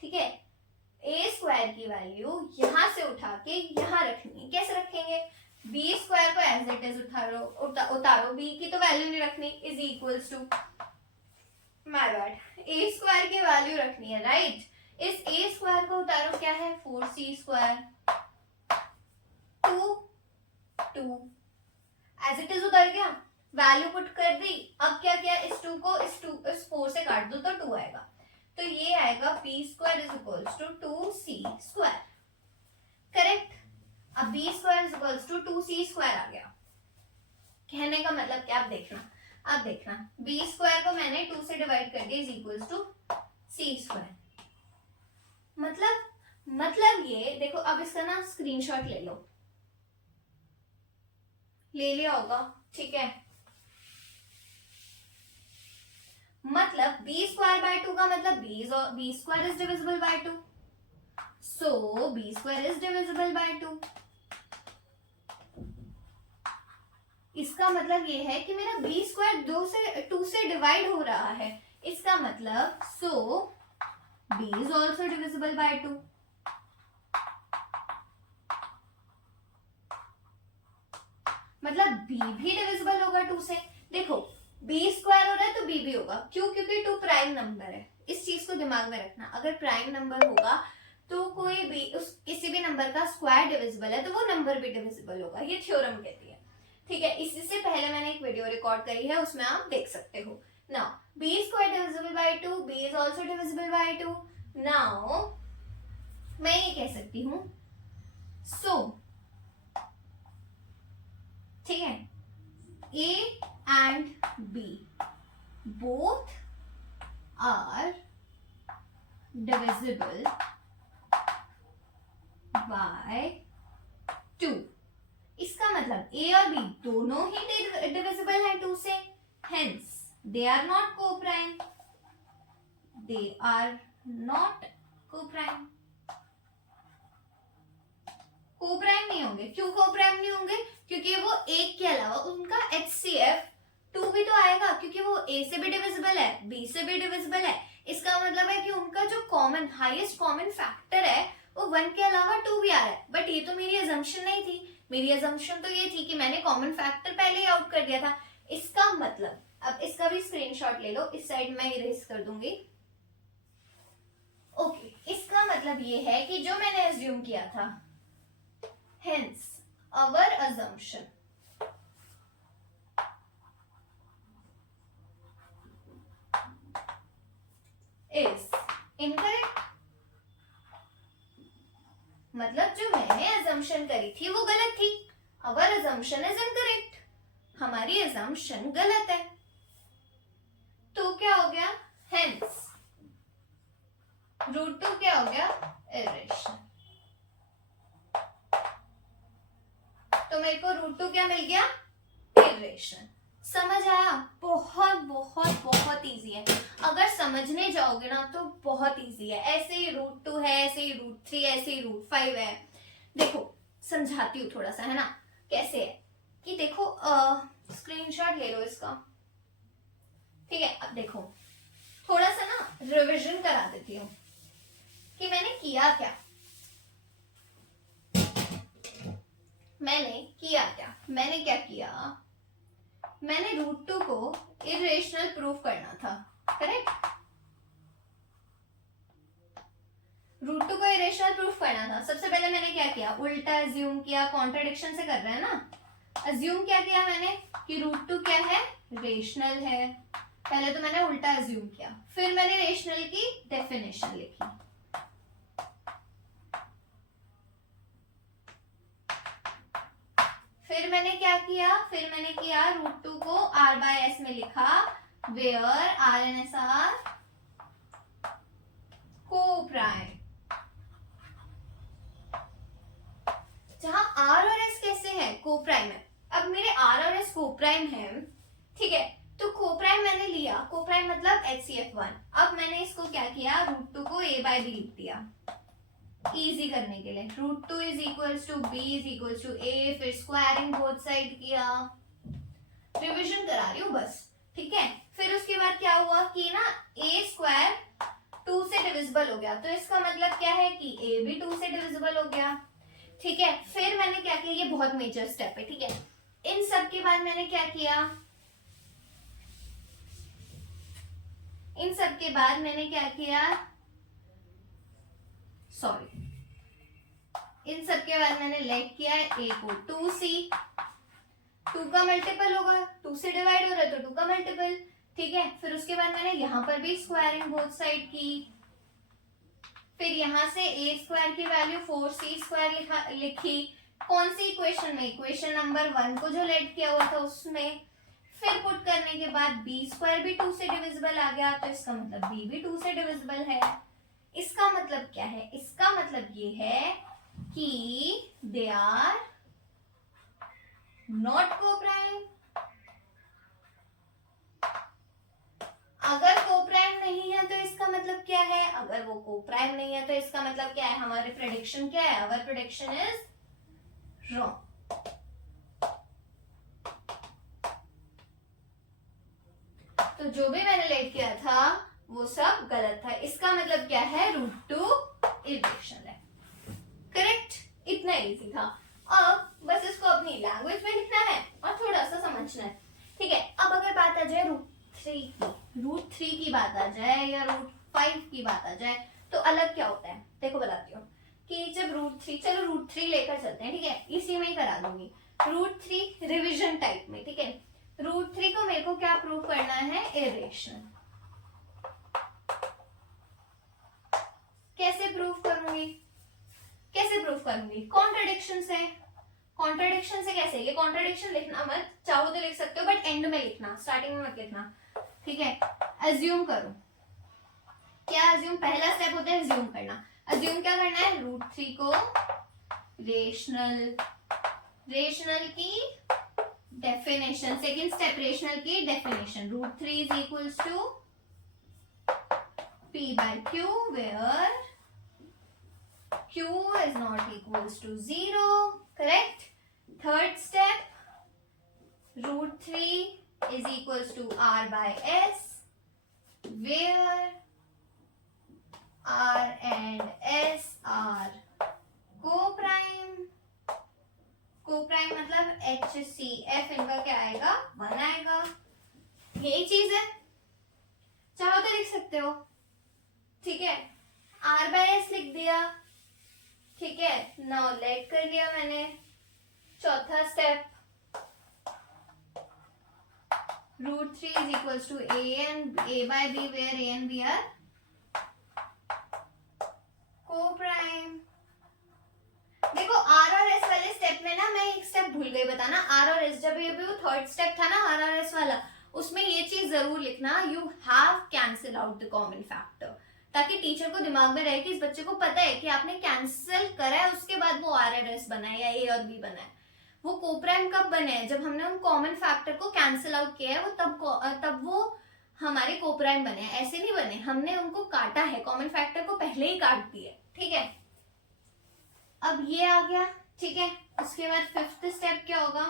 ठीक है। a स्क्वायर की वैल्यू यहां से उठा के यहां रखनी है। कैसे रखेंगे, b स्क्वायर को एज इट इज उतारो, b की तो वैल्यू नहीं रखनी, is equals to, my bad, a square की वैल्यू रखनी है, राइट। इस a स्क्वायर को उतारो, क्या है 4c square 2 2 as it is उतर गया, वैल्यू पुट कर दी। अब क्या किया, इस 2 को इस 4 से काट दो तो 2 आएगा, तो ये आएगा b square is equals to 2c square, correct. अब b square is equals to 2c square आ गया। कहने का मतलब क्या, आप देखना b स्क्वायर को मैंने 2 से डिवाइड कर दिया is equals to c square. मतलब ये देखो, अब इसका ना स्क्रीनशॉट ले लो, ले लिया होगा, ठीक है। मतलब बी स्क्वायर बाय 2 का मतलब b square is divisible by 2, so b square is divisible by 2। इसका मतलब ये है कि मेरा बी स्क्वायर 2 से डिवाइड हो रहा है, इसका मतलब so b is also divisible by 2। मतलब बी भी डिविजिबल होगा 2 से। देखो बी स्क्वायर हो रहा है तो बी भी होगा, क्यों? क्योंकि 2 प्राइम नंबर है। इस चीज को दिमाग में रखना, अगर प्राइम नंबर होगा तो कोई भी किसी भी नंबर का स्क्वायर डिविजिबल है तो वो नंबर भी डिविजिबल होगा, ये थ्योरम कहती है, ठीक है। इससे पहले मैंने एक वीडियो रिकॉर्ड करी है, उसमें आप देख सकते हो। Now b square divisible by 2, b is also divisible by 2। Now मैं ये कह सकती हूं सो, ठीक है, A and B both are divisible by 2। इसका मतलब A और B दोनों ही डिविजिबल हैं 2 से, hence they are not co-prime, they are not co-prime। Co-prime नहीं होंगे, क्यों को-प्राइम नहीं होंगे? क्योंकि वो एक के अलावा उनका HCF 2 भी तो आएगा, क्योंकि वो A से भी डिविजिबल है, B से भी डिविजिबल है। इसका मतलब है कि उनका जो कॉमन हाईएस्ट कॉमन फैक्टर है वो 1 के अलावा 2 भी आ रहा है। बट ये तो मेरी अजम्पशन नहीं थी, मेरी अजम्पशन तो ये थी कि मैंने कॉमन फैक्टर पहले ही आउट कर दिया था। इसका मतलब, अब इसका भी स्क्रीनशॉट ले लो, इस साइड में इरेज कर दूंगी। ओके, इसका मतलब ये है कि जो मैंने एज्यूम किया था, hence our assumption is incorrect। मतलब जो मैंने assumption करी थी वो गलत थी, our assumption is incorrect, हमारी assumption गलत है। तो क्या हो गया? hence √2 क्या हो गया? irrational। तो मेरे को √2 क्या मिल गया? इरेशनल। समझ आया? बहुत बहुत बहुत इजी है, अगर समझने जाओगे ना तो बहुत इजी है। ऐसे ही √2 है, ऐसे ही √3, ऐसे ही √5 है। देखो समझाती हूँ थोड़ा सा, है ना, कैसे है कि देखो, स्क्रीनशॉट ले लो इसका, ठीक है। अब देखो थोड़ा सा ना रिविजन करा देती हूँ कि मैंने किया क्या। मैंने क्या किया, मैंने √2 को इरेशनल प्रूफ करना था, करेक्ट? √2 को इरेशनल प्रूफ करना था। सबसे पहले मैंने क्या किया, उल्टा अज्यूम किया, कॉन्ट्रडिक्शन से कर रहे हैं ना। अज्यूम क्या किया मैंने कि √2 क्या है? रेशनल है। पहले तो मैंने उल्टा अज्यूम किया, फिर मैंने रेशनल की डेफिनेशन लिखी। फिर मैंने क्या किया, फिर मैंने किया √2 को r/s में लिखा, where r and s are coprime. जहां r और s कैसे हैं? को-प्राइम है। अब मेरे r और s को-प्राइम है, ठीक है, तो को-प्राइम मैंने लिया, को-प्राइम मतलब HCF1। अब मैंने इसको क्या किया, √2 को a/b लिख दिया इजी करने के लिए। √2 is equals to b is equals to a, फिर स्क्वायरिंग बोथ साइड किया, रिविजन करा रही हूँ बस, ठीक है। फिर उसके बाद क्या हुआ कि ना a स्क्वायर 2 से डिविजिबल हो गया, तो इसका मतलब क्या है कि a भी 2 से डिविजिबल हो गया, ठीक है। फिर मैंने क्या किया, ये बहुत मेजर स्टेप है, ठीक है। इन सब के बाद मैंने क्या किया, इन सब के बाद मैंने क्या किया, सॉरी, इन सब के बाद मैंने लेट किया है a को 2c, 2 का मल्टीपल होगा, 2 से डिवाइड हो रहा है तो 2 का मल्टीपल, ठीक है। फिर उसके बाद मैंने यहां पर भी स्क्वायरिंग बोथ साइड की, फिर यहां से a स्क्वायर की वैल्यू 4c स्क्वायर लिखी। कौन सी इक्वेशन में? इक्वेशन नंबर 1 को जो लेट किया हुआ था उसमें। फिर पुट करने के बाद बी स्क्वायर भी 2 से डिविजिबल आ गया, तो इसका मतलब बी भी 2 से डिविजिबल है। इसका मतलब क्या है? इसका मतलब ये है कि दे आर नॉट कोप्राइम। अगर कोप्राइम नहीं है तो इसका मतलब क्या है? अगर वो कोप्राइम नहीं है तो इसका मतलब क्या है? हमारे प्रेडिक्शन क्या है? Our prediction is wrong. तो जो भी मैंने लेट किया था वो सब गलत था। इसका मतलब क्या है? रूट 2 इरेशनल है। करेक्ट? इतना इजी था। अब बस इसको अपनी लैंग्वेज में लिखना है और थोड़ा सा समझना है। ठीक है, अब अगर बात आ जाए रूट 3 की बात आ जाए या रूट 5 की बात आ जाए तो अलग क्या होता है? देखो बताती हूँ कि जब चलो रूट 3 लेकर चलते हैं। ठीक है, इसी में ही करा दूंगी। रूट 3 रिविजन टाइप में। ठीक है, रूट 3 को मेरे को क्या प्रूव करना है? इरेशनल। कैसे प्रूव करूंगी? कॉन्ट्रडिक्शन से। कॉन्ट्रडिक्शन से कैसे? ये कॉन्ट्रडिक्शन लिखना मत, चाहो तो लिख सकते हो बट एंड में लिखना, स्टार्टिंग में मत लिखना। ठीक है, अज्यूम करो। क्या अज्यूम? पहला स्टेप होता है अज्यूम करना। अज्यूम क्या करना है? रूट 3 को रेशनल की डेफिनेशन। सेकंड स्टेप रेशनल की definition. Root 3 is equals to p by q where q is not equals to 0. Correct? Third step, root 3 is equals to r by s where r and s are co-prime. Co-prime मतलब HCF, इनका क्या आएगा? 1 आएगा। यही चीज है, चाहो तो लिख सकते हो। ठीक है, r by s लिख दिया। ठीक है, नाउ लेट कर लिया मैंने। चौथा step, root 3 is equals to a by b where a and b are co-prime। देखो r और s वाले स्टेप में ना मैं एक स्टेप भूल गई बताना। r और s, जब ये भी थर्ड स्टेप था ना r और s वाला, उसमें ये चीज जरूर लिखना, you have cancel out the common factor, ताकि टीचर को दिमाग में रहे कि इस बच्चे को पता है कि आपने कैंसिल करा है, उसके बाद वो आर और एस बना है या ए और बी बना है। वो कोप्राइम कब बने हैं? जब हमने उन कॉमन फैक्टर को कैंसिल आउट किया है, वो तब वो हमारे कोप्राइम बने हैं। ऐसे नहीं बने, हमने उनको काटा है, कॉमन फैक्टर को पहले ही काट दिया। ठीक है, अब ये आ गया। ठीक है, उसके बाद फिफ्थ स्टेप क्या होगा?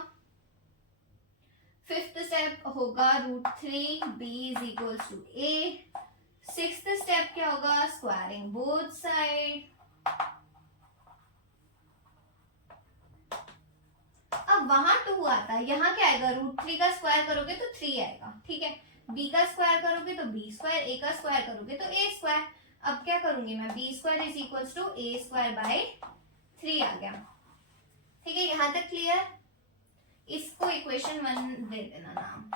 फिफ्थ स्टेप होगा root 3 b is equals to a। Sixth step क्या होगा? Squaring both side. अब वहां 2 आता है, यहाँ क्या आएगा? रूट 3 का स्क्वायर करोगे तो 3 आएगा। ठीक है, b का स्क्वायर करोगे तो b स्क्वायर, a का स्क्वायर करोगे तो a स्क्वायर। अब क्या करूंगी मैं? b square is equals to a square by 3 आ गया। ठीक है, यहां तक क्लियर? इसको इक्वेशन 1 दे देना नाम,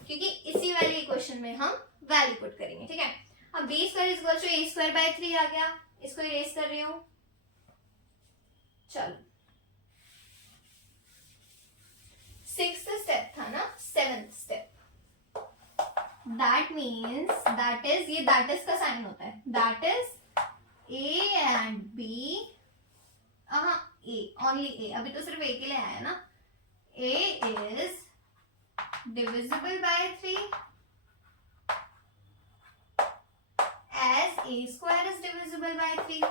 क्योंकि इसी वाली इक्वेशन में हम वैल्यू पुट करेंगे। ठीक है, अब b square is equal to a square by 3 आ गया। इसको इरेज कर रही हूं। चलो, सिक्स्थ स्टेप था ना, seventh step. That means that is का साइन होता है। That is a and b, a, only a, अभी तो सिर्फ a के लिए आया ना। a is divisible by 3 as a square is divisible by 3।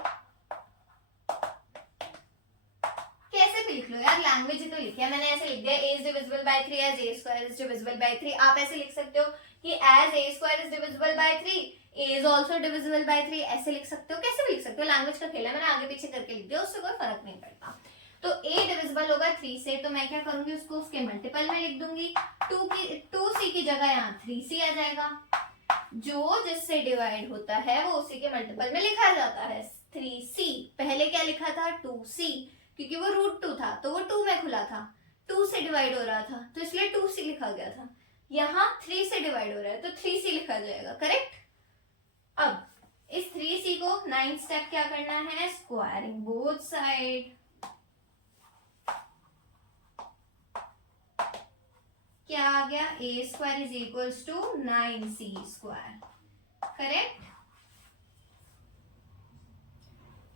कैसे भी लिख लो यार, लैंग्वेज ही तो लिखी है मैंने, ऐसे लिख दिया a is divisible by 3 as a square is divisible by 3। आप ऐसे लिख सकते हो कि as a square is divisible by 3 a is also divisible by 3, ऐसे लिख सकते हो, कैसे भी लिख सकते हो। लैंग्वेज का खेल है, मैंने आगे पीछे करके लिख दिया, उससे कोई फर्क नहीं पड़ता। तो a डिविजिबल होगा 3 से, तो मैं क्या करूंगी? उसको उसके मल्टीपल में लिख दूंगी। 2c की जगह यहाँ 3c आ जाएगा। जो जिससे डिवाइड होता है वो उसी के मल्टीपल में लिखा जाता है। 3c पहले क्या लिखा था? 2c, क्योंकि वो रूट 2 था तो वो 2 में खुला था, 2 से डिवाइड हो रहा था तो इसलिए 2c लिखा गया था। यहाँ 3 से डिवाइड हो रहा है तो 3c लिखा जाएगा। करेक्ट? अब इस 3c को 9th स्टेप क्या करना है? Squaring both side. क्या आ गया, a square is equals to 9c square, correct.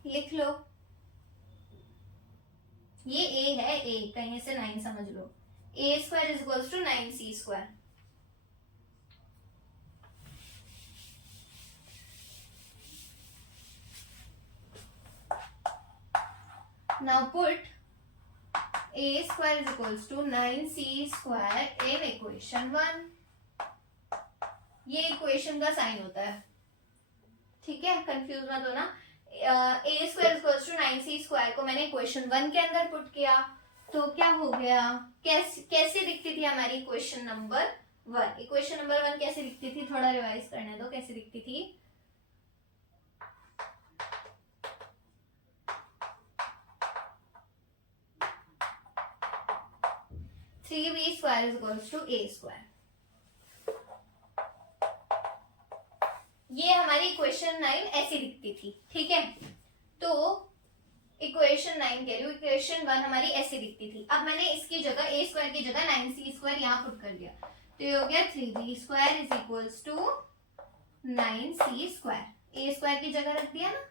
लिख लो, ये ए है, ए कहीं से 9 समझ लो, a square is equals to 9c square. Now put a square is equals to 9c square in equation 1. ये इक्वेशन का साइन होता है, ठीक है, कंफ्यूज मत होना। a square equals to 9c square को मैंने इक्वेशन 1 के अंदर पुट किया, तो क्या हो गया, कैसे दिखती थी हमारी इक्वेशन नंबर 1। इक्वेशन नंबर 1 कैसे दिखती थी, थोड़ा रिवाइज करने दो, कैसे दिखती थी। 3b square is equals to a square। ये हमारी इक्वेशन 9 ऐसी दिखती थी, ठीक है। तो इक्वेशन 9 कह रही हूँ, इक्वेशन 1 हमारी ऐसी दिखती थी। अब मैंने इसकी जगह a स्क्वायर की जगह 9c स्क्वायर यहाँ पुट कर दिया, तो ये हो गया 3b square is equals to 9c square. a square की जगह रख दिया ना,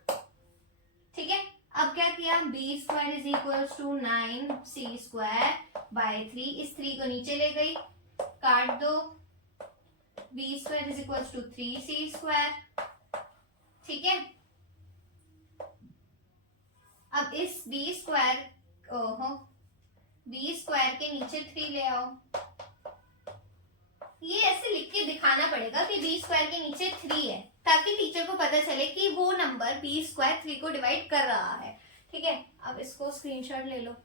ठीक है। अब क्या किया, B square is equals to 9c square by 3, इस 3 को नीचे ले गई, काट दो, B square is equals to 3c square, ठीक है। अब इस बी स्क्वायर के नीचे 3 ले आओ। ये ऐसे लिख के दिखाना पड़ेगा कि बी स्क्वायर के नीचे 3 है, ताकि टीचर को पता चले कि वो नंबर बी स्क्वायर 3 को डिवाइड कर रहा है, ठीक है। अब इसको स्क्रीनशॉट ले लो।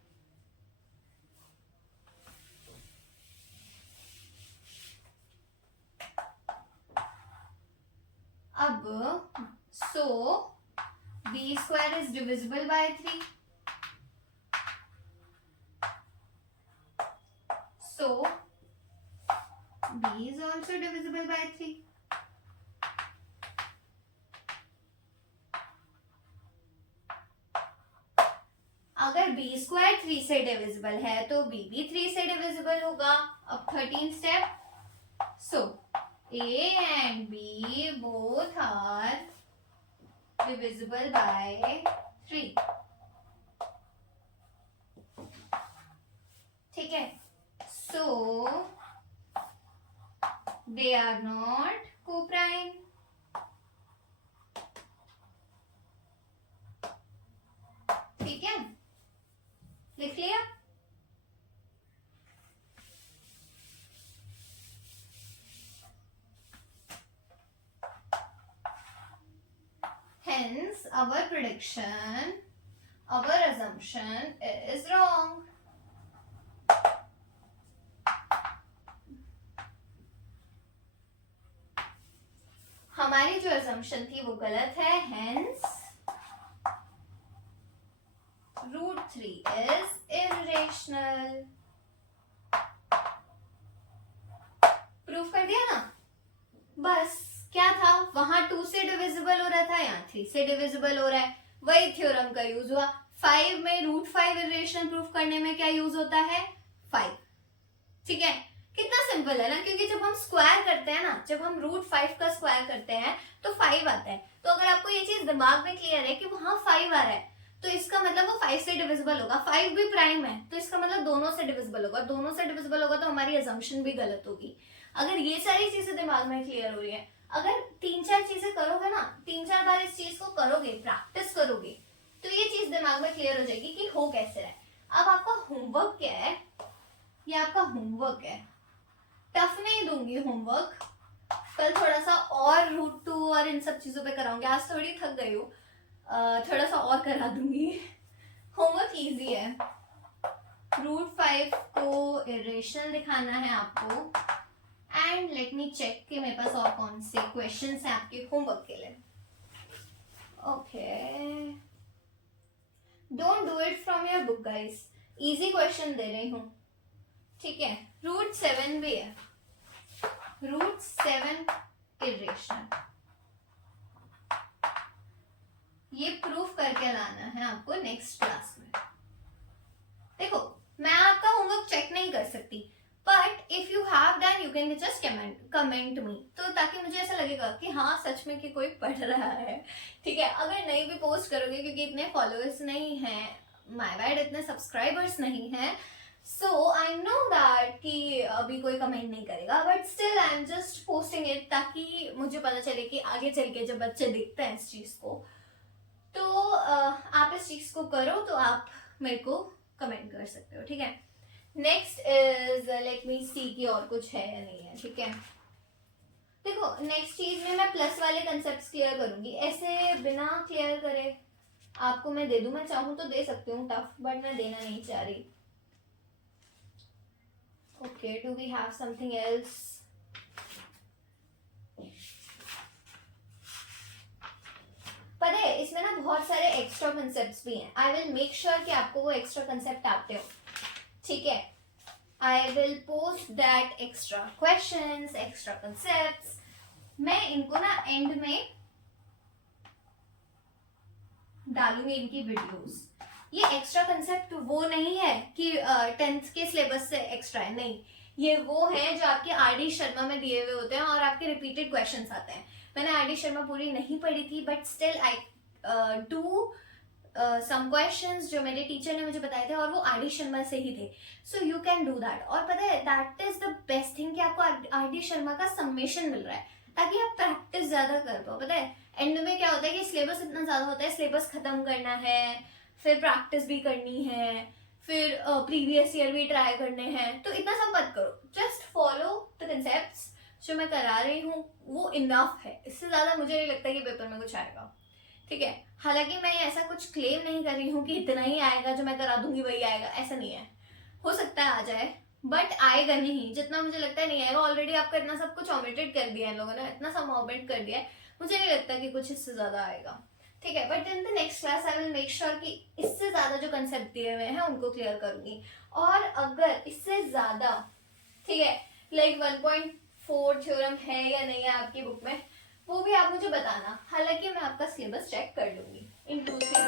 अब so b square is divisible by 3, सो b is also divisible by 3। अगर b स्क्वायर 3 से डिविजिबल है तो b भी 3 से डिविजिबल होगा। अब 13 step, so a and b both are divisible by 3, ठीक है। so they are not co-prime, ठीक है, लिख लिया। Hence our prediction, our assumption is wrong। हमारी जो assumption थी वो गलत है, hence √3 is irrational। प्रूफ कर दिया ना, बस क्या था, वहां 2 से डिविजिबल हो रहा था, यहाँ 3 से डिविजिबल हो रहा है, वही थ्योरम का यूज हुआ। 5 में √5 इरेशनल प्रूफ करने में क्या यूज होता है, 5, ठीक है। कितना सिंपल है ना, क्योंकि जब हम स्क्वायर करते हैं ना, जब हम √5 का स्क्वायर करते हैं तो 5 आता है। तो अगर आपको ये चीज दिमाग में क्लियर है कि वहां 5 आ रहा है, तो इसका मतलब वो 5 से डिविजिबल होगा। 5 भी प्राइम है, तो इसका मतलब दोनों से डिविजिबल होगा। दोनों से डिविजिबल होगा तो हमारी अजम्पशन भी गलत होगी। अगर ये सारी चीजें दिमाग में क्लियर हो रही है, अगर 3-4 चीजें करोगे ना, 3-4 बार इस चीज को करोगे, प्रैक्टिस करोगे, तो ये चीज दिमाग में क्लियर हो जाएगी कि हो कैसे रहा है। अब आपका होमवर्क क्या है, ये आपका होमवर्क है। टफ नहीं दूंगी होमवर्क, कल थोड़ा सा और √2 और इन सब चीजों पे कराऊंगी। आज थोड़ी थक गई हूँ, थोड़ा सा और करा दूंगी। होमवर्क इजी है, √5 को इरेशनल दिखाना है आपको। एंड लेट मी चेक कि मेरे पास और कौन से क्वेश्चंस हैं आपके होमवर्क के लिए। Okay, don't do it from your book guys, easy question दे रही हूँ, ठीक है। √7 भी है, √7 इरेशनल, ये प्रूफ करके लाना है आपको नेक्स्ट क्लास में। देखो, मैं आपका होमवर्क चेक नहीं कर सकती, but if you have can just comment me, तो ताकि मुझे ऐसा लगेगा कि हाँ सच में कि कोई पढ़ रहा है, ठीक है। अगर नहीं भी पोस्ट करोगे क्योंकि इतने फॉलोअर्स नहीं हैं, माय बैड, इतने सब्सक्राइबर्स नहीं हैं, सो आई नो दैट कि अभी कोई कमेंट नहीं करेगा, but still I am just posting it ताकि मुझे पता चले कि आगे चल के जब बच्चे देखते हैं इस चीज को, तो आप इस चीज को करो, तो आप मेरे को कमेंट कर सकते हो, ठीक है। नेक्स्ट इज लेट मी सी कि और कुछ है या नहीं है, ठीक है। देखो नेक्स्ट चीज में मैं प्लस वाले कंसेप्ट क्लियर करूंगी, ऐसे बिना क्लियर करे आपको मैं दे दूं, मैं चाहूं तो दे सकती हूँ टफ, बट मैं देना नहीं चाह रही। Okay, do we have something else? पता है इसमें ना बहुत सारे एक्स्ट्रा कंसेप्ट भी हैं, आई विल मेक श्योर कि आपको वो एक्स्ट्रा कंसेप्ट आते हो, ठीक है। I will post that extra questions, extra concepts, मैं इनको ना एंड में डालूंगी, इनकी वीडियोस। ये एक्स्ट्रा कंसेप्ट वो नहीं है कि 10th के सिलेबस से एक्स्ट्रा है, नहीं, ये वो है जो आपके आर.डी. शर्मा में दिए हुए होते हैं और आपके रिपीटेड क्वेश्चंस आते हैं। मैंने आर.डी. शर्मा पूरी नहीं पढ़ी थी, but still I do some questions जो मेरे टीचर ने मुझे बताए थे, और वो आर.डी. शर्मा से ही थे, so you can do that. और पता है that is the best thing कि आपको आर.डी. शर्मा का सबमिशन मिल रहा है ताकि आप प्रैक्टिस ज्यादा कर पाओ। पता है एंड में क्या होता है कि सिलेबस इतना ज्यादा होता है, सिलेबस खत्म करना है, फिर प्रैक्टिस भी करनी है, फिर प्रीवियस ईयर भी ट्राई करने हैं, तो इतना सब मत करो, जस्ट फॉलो द कंसेप्ट्स जो मैं करा रही हूँ, वो इनफ है। इससे ज्यादा मुझे नहीं लगता कि पेपर में कुछ आएगा, ठीक है। हालांकि मैं ऐसा कुछ क्लेम नहीं कर रही हूँ कि इतना ही आएगा, जो मैं करा दूंगी वही आएगा, ऐसा नहीं है। हो सकता है आ जाए, बट आएगा नहीं, जितना मुझे लगता है नहीं आएगा। ऑलरेडी आपका इतना सब कुछ ऑमिटेड कर दिया है इन लोगों ने, इतना सब ऑमिट कर दिया है, मुझे नहीं लगता कि कुछ इससे ज्यादा आएगा, ठीक है। But in the next class I will make sure कि इससे ज्यादा जो कंसेप्ट दिए हुए हैं उनको क्लियर करूंगी। और अगर इससे ज्यादा, ठीक है, लाइक 1.4 थ्योरम है या नहीं है आपकी बुक में, वो भी आप मुझे बताना। हालांकि मैं आपका सिलेबस चेक कर लूंगी इन 2-3